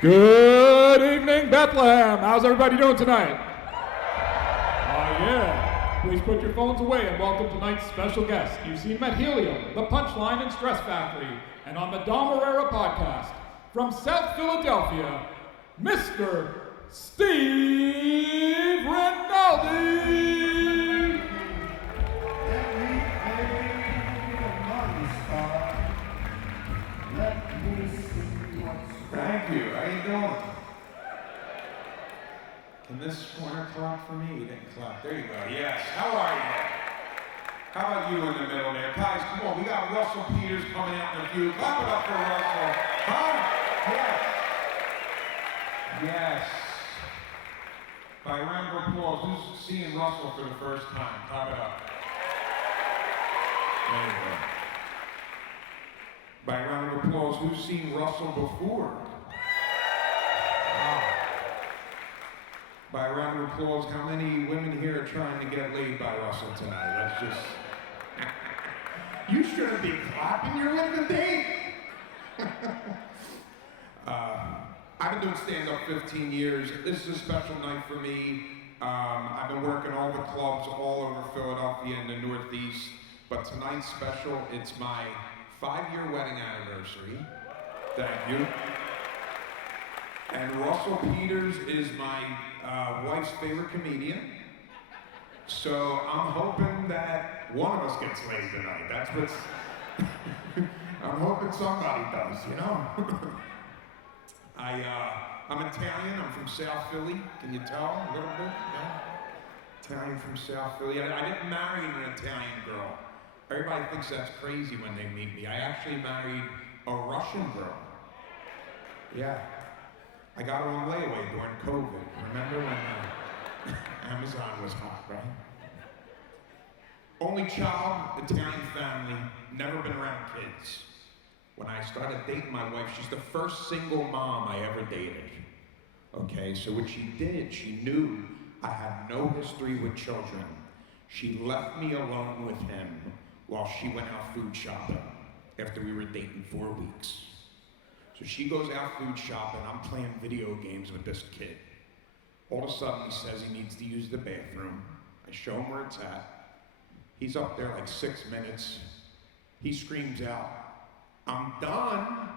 Good evening, Bethlehem. How's everybody doing tonight? Oh, yeah. Please put your phones away and welcome tonight's special guest. You've seen him at Helium, The Punchline and Stress Factory, and on the Dom Herrera podcast. From South Philadelphia, Mr. Steve Rinaldi. Thank you. How you doing? Can this corner clap for me? You didn't clap. There you go. Yes. How are you? How about you in the middle there? Guys, come on. We got Russell Peters coming out in a few. Clap it up for Russell. Huh? Yes. Yes. By a round of applause, who's seeing Russell for the first time? Clap it up. There you go. By a round of applause, who's seen Russell before? Wow. By a round of applause, how many women here are trying to get laid by Russell tonight? Let's just... You shouldn't be clapping, you're winning the date! I've been doing stand-up 15 years. This is a special night for me. I've been working all the clubs all over Philadelphia and the Northeast, but tonight's special, it's my 5-year wedding anniversary. Thank you. And Russell Peters is my wife's favorite comedian. So I'm hoping that one of us gets laid tonight. That's what's... I'm hoping somebody does, you know? I'm Italian. I'm from South Philly. Can you tell a little bit? Yeah? Italian from South Philly. I didn't marry an Italian girl. Everybody thinks that's crazy when they meet me. I actually married a Russian girl. Yeah. I got her on layaway during COVID. Remember when Amazon was hot, right? Only child, Italian family, never been around kids. When I started dating my wife, she's the first single mom I ever dated. Okay, so what she did, she knew I had no history with children. She left me alone with him while she went out food shopping after we were dating 4 weeks. So she goes out food shopping, I'm playing video games with this kid. All of a sudden he says he needs to use the bathroom. I show him where it's at. He's up there like 6 minutes. He screams out, "I'm done."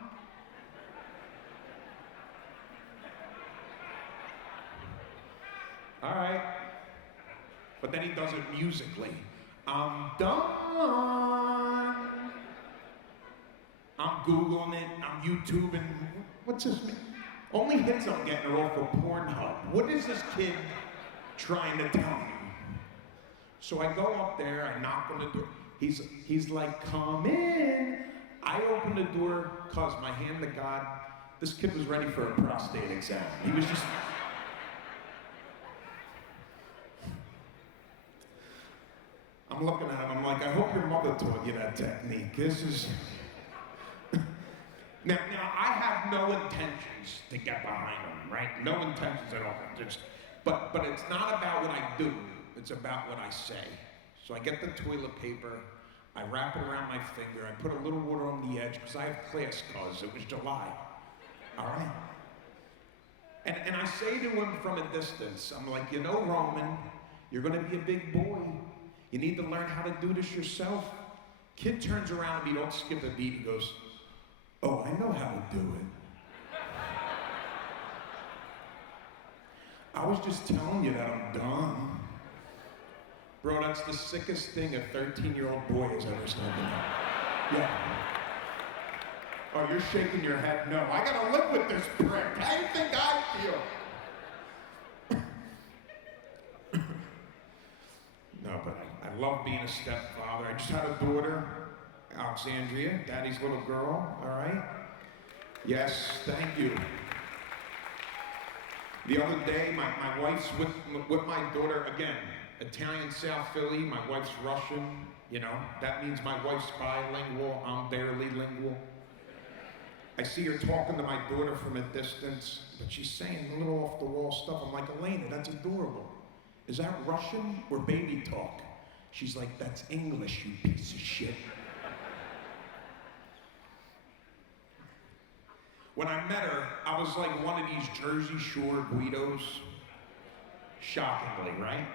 All right. But then he does it musically. "I'm done." I'm Googling it, I'm YouTubing. What's this mean? Only hits I'm getting are off of Pornhub. What is this kid trying to tell me? So I go up there, I knock on the door. He's like, "Come in." I open the door, cause my hand to God, this kid was ready for a prostate exam. He was just... I'm looking at him, I'm like, I hope your mother taught you that technique. This is... Now, I have no intentions to get behind him, right? No intentions at all. But it's not about what I do, it's about what I say. So I get the toilet paper, I wrap it around my finger, I put a little water on the edge, because I have class cause, it was July. All right? And I say to him from a distance, I'm like, you know, Roman, you're gonna be a big boy. You need to learn how to do this yourself. Kid turns around at me, don't skip a beat, he goes, "Oh, I know how to do it." I was just telling you that I'm done. Bro, that's the sickest thing a 13-year-old boy has ever said to me. Yeah. Oh, you're shaking your head? No, I gotta live with this prick. How do you think I feel? No, but I love being a stepfather. I just had a daughter, Alexandria, Daddy's little girl, all right? Yes, thank you. The other day, my wife's with my daughter, again, Italian South Philly, my wife's Russian, you know, that means my wife's bilingual, I'm barely lingual. I see her talking to my daughter from a distance, but she's saying a little off-the-wall stuff. I'm like, "Elena, that's adorable. Is that Russian or baby talk?" She's like, "That's English, you piece of shit." When I met her, I was like one of these Jersey Shore Guidos. Shockingly, right?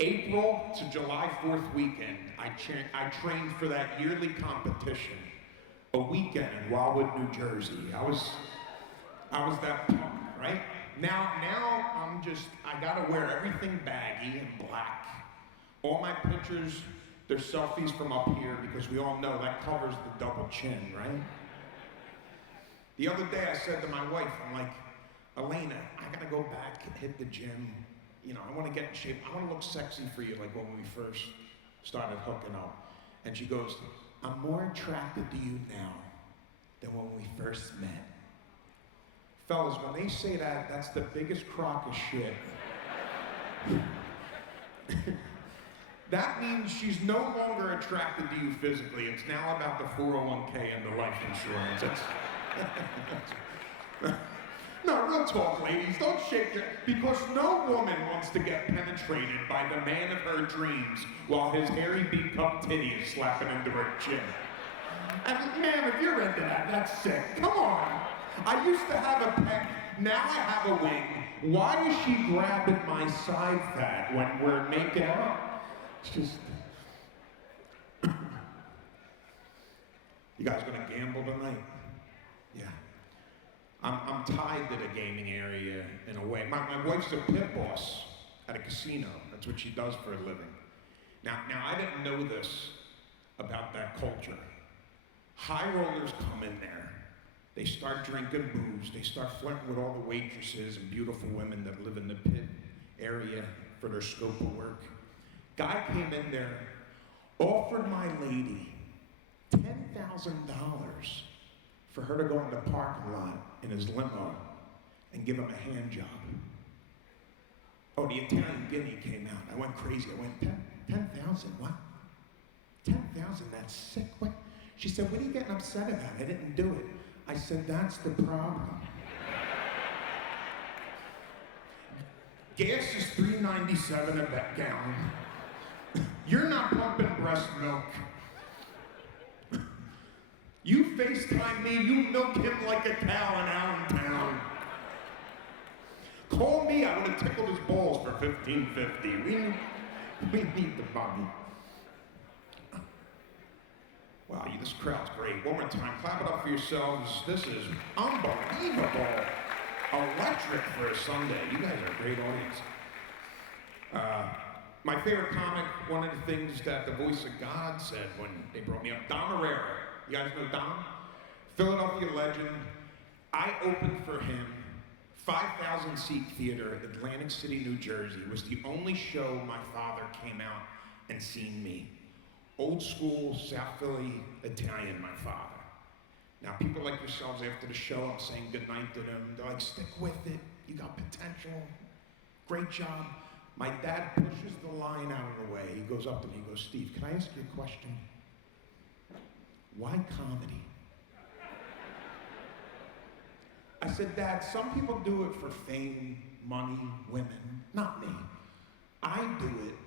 April to July 4th weekend, I trained for that yearly competition. A weekend in Wildwood, New Jersey. I was that punk, right? Now I gotta wear everything baggy and black. All my pictures, they're selfies from up here because we all know that covers the double chin, right? The other day I said to my wife, I'm like, Elena, I gotta go back and hit the gym. You know, I wanna get in shape. I wanna look sexy for you like when we first started hooking up. And she goes, I'm more attracted to you now than when we first met. Fellas, when they say that, that's the biggest crock of shit. That means she's no longer attracted to you physically. It's now about the 401k and the life insurance. No, real talk, ladies. Don't shake your... Because no woman wants to get penetrated by the man of her dreams while his hairy B-cup titty is slapping into her chin. And man, if you're into that, that's sick. Come on. I used to have a peck, now I have a wing. Why is she grabbing my side fat when we're making out? It's just... You guys gonna gamble tonight? Yeah. I'm tied to the gaming area in a way. My wife's a pit boss at a casino. That's what she does for a living. Now I didn't know this about that culture. High rollers come in there. They start drinking booze. They start flirting with all the waitresses and beautiful women that live in the pit area for their scope of work. Guy came in there, offered my lady $10,000 for her to go in the parking lot in his limo and give him a hand job. Oh, the Italian guinea came out. I went crazy. I went, 10,000, what? 10,000, that's sick. What? She said, what are you getting upset about? I didn't do it. I said, that's the problem. Gas is $3.97 a gallon. You're not pumping breast milk. You FaceTime me, you milk him like a cow in Allentown. Call me, I would have tickled his balls for $15.50. We need the money. Wow, this crowd's great. One more time, clap it up for yourselves. This is unbelievable. Electric for a Sunday. You guys are a great audience. My favorite comic, one of the things that the voice of God said when they brought me up, Don Herrera. You guys know Don? Philadelphia legend. I opened for him, 5,000 seat theater, Atlantic City, New Jersey. It was the only show my father came out and seen me. Old school, South Philly Italian, my father. Now, people like yourselves, after the show, I'm saying goodnight to them. They're like, stick with it. You got potential. Great job. My dad pushes the line out of the way. He goes up to me, he goes, Steve, can I ask you a question? Why comedy? I said, Dad, some people do it for fame, money, women. Not me. I do it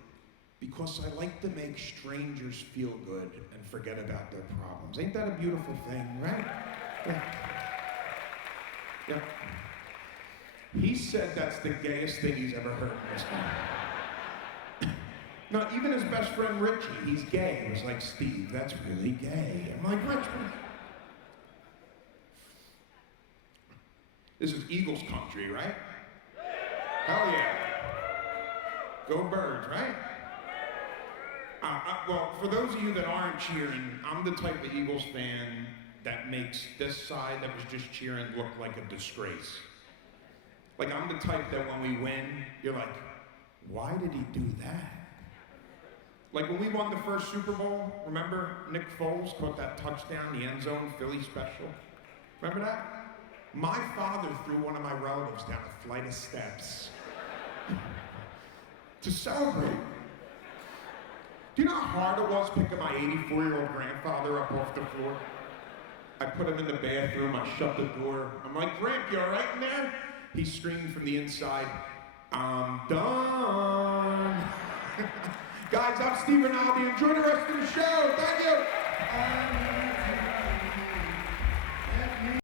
because I like to make strangers feel good and forget about their problems. Ain't that a beautiful thing, right? Yeah. Yeah. He said that's the gayest thing he's ever heard in his life. No, even his best friend Richie, he's gay. He was like, Steve, that's really gay. I'm like, Rich, this is Eagles country, right? Hell yeah. Go Birds, right? Well, for those of you that aren't cheering, I'm the type of Eagles fan that makes this side that was just cheering look like a disgrace. Like, I'm the type that when we win, you're like, why did he do that? Like when we won the first Super Bowl, remember Nick Foles caught that touchdown, the end zone, Philly special? Remember that? My father threw one of my relatives down a flight of steps to celebrate. Do you know how hard it was picking my 84-year-old grandfather up off the floor? I put him in the bathroom, I shut the door. I'm like, Gramp, you all right in there? He's screaming from the inside, I'm done. Guys, I'm Steve Rinaldi. Enjoy the rest of the show. Thank you.